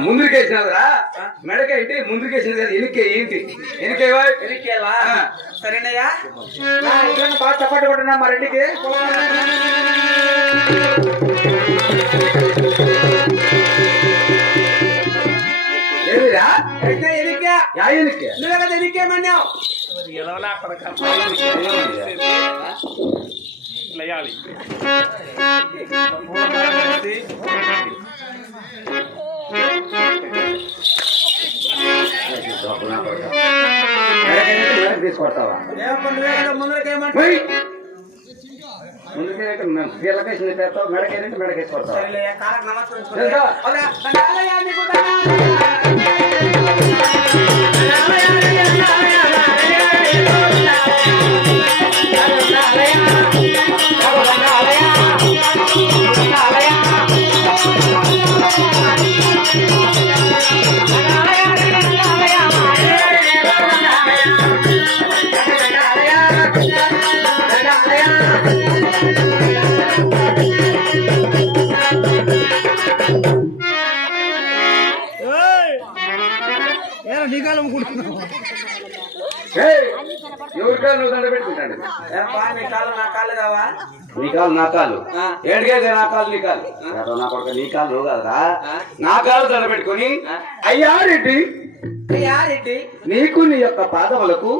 ముందుకేసినావురా మెడక ఏంటి ముందుకేసింది కదా ఎనికే ఏంటి ఎనికేవా ఎనికేవా సరేనయ్యా బాగా చప్పట్లు కొట్టినా మా రెడ్డికి ఏదిరా ఎనికే యా ఎనికే నువ్వే కదా ఎనికేమన్నావు లయాలి తీసుకొస్తావా ముందుకేమంటే ముందుకేసిన పెడతావు మెడకేనంటే మెడకేసి కొడతావా ఎవరికాలు నువ్వు దండ పెట్టుకుంటాడు నీ కాళ్ళు నా కాళ్ళు కావా నీ కాలు నా కాలు ఏడికైతే నా కాలు నీ కాలు నా కొడుకు నీ కాలు నువ్వు కదరా నా కాలు దండ పెట్టుకుని అయ్యా రెడ్డి అయ్యా రెడ్డి నీకు నీ యొక్క పాదములకు